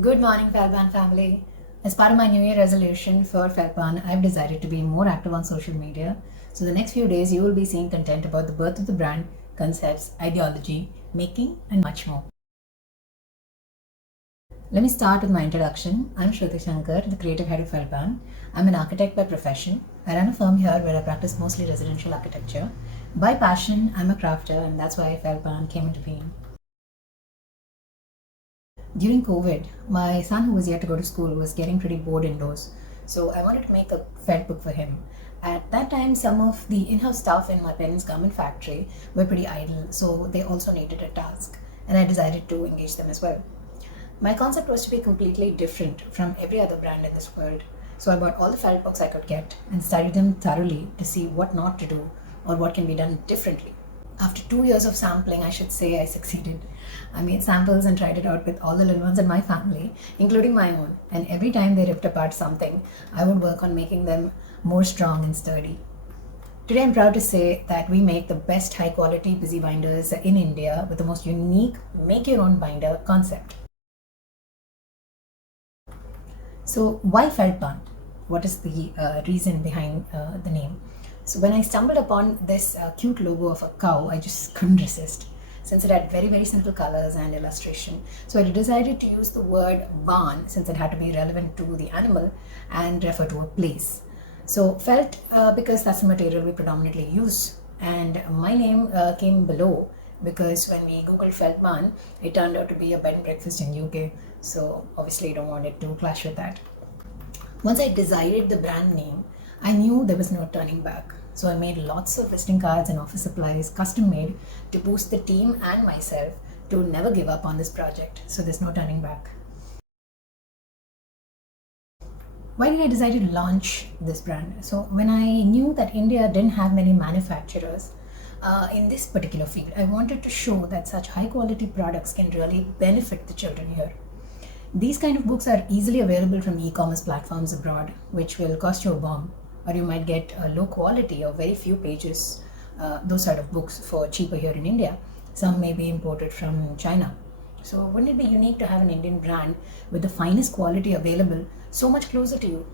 Good morning, Felban family. As part of my New Year resolution for Felban, I've decided to be more active on social media. So, the next few days, you will be seeing content about the birth of the brand, concepts, ideology, making, and much more. Let me start with my introduction. I'm Shruti Shankar, the creative head of Felban. I'm an architect by profession. I run a firm here where I practice mostly residential architecture. By passion, I'm a crafter, and that's why Felban came into being. During COVID, my son, who was yet to go to school, was getting pretty bored indoors. So I wanted to make a felt book for him. At that time, some of the in house staff in my parents' garment factory were pretty idle, so they also needed a task. And I decided to engage them as well. My concept was to be completely different from every other brand in this world. So I bought all the felt books I could get and studied them thoroughly to see what not to do or what can be done differently. After 2 years of sampling, I should say I succeeded. I made samples and tried it out with all the little ones in my family, including my own. And every time they ripped apart something, I would work on making them more strong and sturdy. Today, I'm proud to say that we make the best high quality busy binders in India with the most unique make your own binder concept. So, why felt band? What is the reason behind the name? So, when I stumbled upon this cute logo of a cow, I just couldn't resist since it had very, very simple colors and illustration. So, I decided to use the word barn since it had to be relevant to the animal and refer to a place. So, felt because that's the material we predominantly use. And my name came below because when we googled Feldman, it turned out to be a bed and breakfast in UK. So obviously, I don't want it to clash with that. Once I decided the brand name, I knew there was no turning back. So I made lots of visiting cards and office supplies, custom made, to boost the team and myself to never give up on this project. So there's no turning back. Why did I decide to launch this brand? So when I knew that India didn't have many manufacturers in this particular field, I wanted to show that such high quality products can really benefit the children here. These kind of books are easily available from e-commerce platforms abroad, which will cost you a bomb, or you might get a low quality or very few pages, those sort of books for cheaper here in India. Some may be imported from China. So wouldn't it be unique to have an Indian brand with the finest quality available so much closer to you?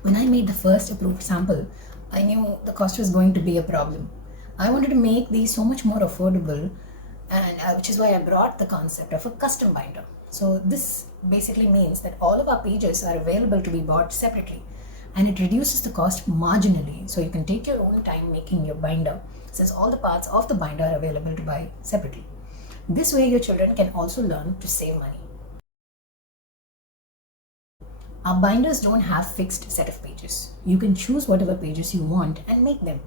When I made the first approved sample, I knew the cost was going to be a problem. I wanted to make these so much more affordable, and which is why I brought the concept of a custom binder. So this basically means that all of our pages are available to be bought separately, and it reduces the cost marginally, so you can take your own time making your binder since all the parts of the binder are available to buy separately. This way your children can also learn to save money. Our binders don't have fixed set of pages. You can choose whatever pages you want and make them.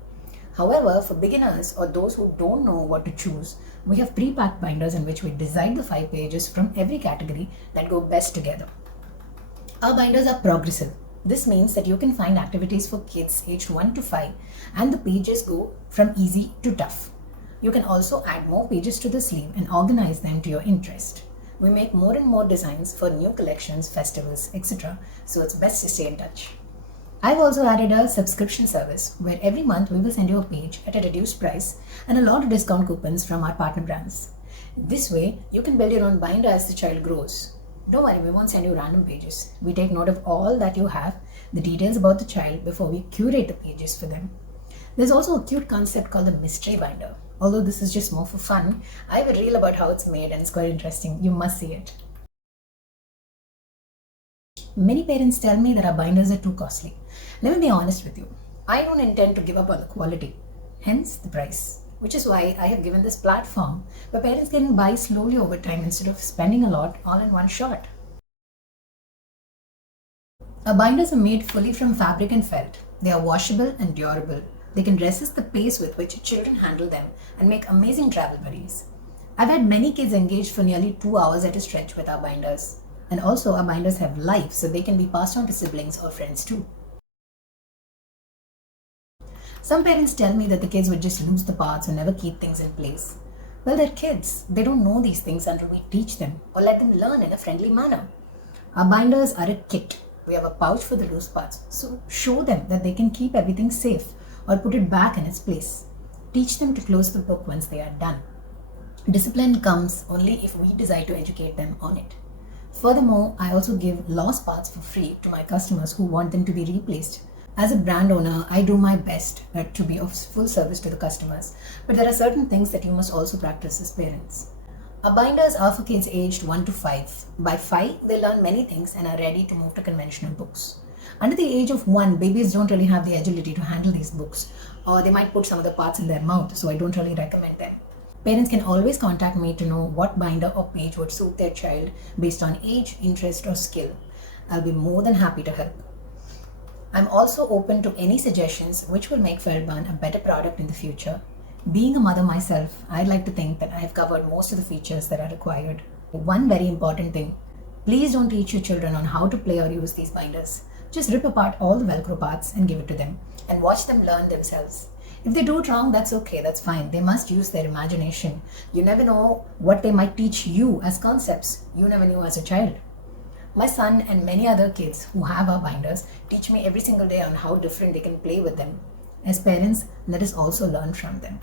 However, for beginners or those who don't know what to choose, we have pre-packed binders in which we decide the 5 pages from every category that go best together. Our binders are progressive. This means that you can find activities for kids aged 1 to 5 and the pages go from easy to tough. You can also add more pages to the sleeve and organize them to your interest. We make more and more designs for new collections, festivals, etc. So it's best to stay in touch. I've also added a subscription service where every month we will send you a page at a reduced price and a lot of discount coupons from our partner brands. This way, you can build your own binder as the child grows. Don't worry, we won't send you random pages. We take note of all that you have, the details about the child before we curate the pages for them. There's also a cute concept called the mystery binder. Although this is just more for fun, I have a reel about how it's made and it's quite interesting. You must see it. Many parents tell me that our binders are too costly. Let me be honest with you. I don't intend to give up on the quality, hence the price. Which is why I have given this platform where parents can buy slowly over time instead of spending a lot all in one shot. Our binders are made fully from fabric and felt. They are washable and durable. They can resist the pace with which children handle them and make amazing travel buddies. I've had many kids engaged for nearly 2 hours at a stretch with our binders. And also our binders have life, so they can be passed on to siblings or friends too. Some parents tell me that the kids would just lose the parts or never keep things in place. Well, they're kids. They don't know these things until we teach them or let them learn in a friendly manner. Our binders are a kit. We have a pouch for the loose parts, so show them that they can keep everything safe or put it back in its place. Teach them to close the book once they are done. Discipline comes only if we decide to educate them on it. Furthermore, I also give lost parts for free to my customers who want them to be replaced. As a brand owner, I do my best to be of full service to the customers, but there are certain things that you must also practice as parents. Our binders are for kids aged 1 to 5. By 5, they learn many things and are ready to move to conventional books. Under the age of 1, babies don't really have the agility to handle these books, or they might put some of the parts in their mouth, so I don't really recommend them. Parents can always contact me to know what binder or page would suit their child based on age, interest, or skill. I'll be more than happy to help. I'm also open to any suggestions which will make Fairburn a better product in the future. Being a mother myself, I'd like to think that I have covered most of the features that are required. One very important thing, please don't teach your children on how to play or use these binders. Just rip apart all the Velcro parts and give it to them and watch them learn themselves. If they do it wrong, that's okay, that's fine. They must use their imagination. You never know what they might teach you as concepts you never knew as a child. My son and many other kids who have our binders teach me every single day on how different they can play with them. As parents, let us also learn from them.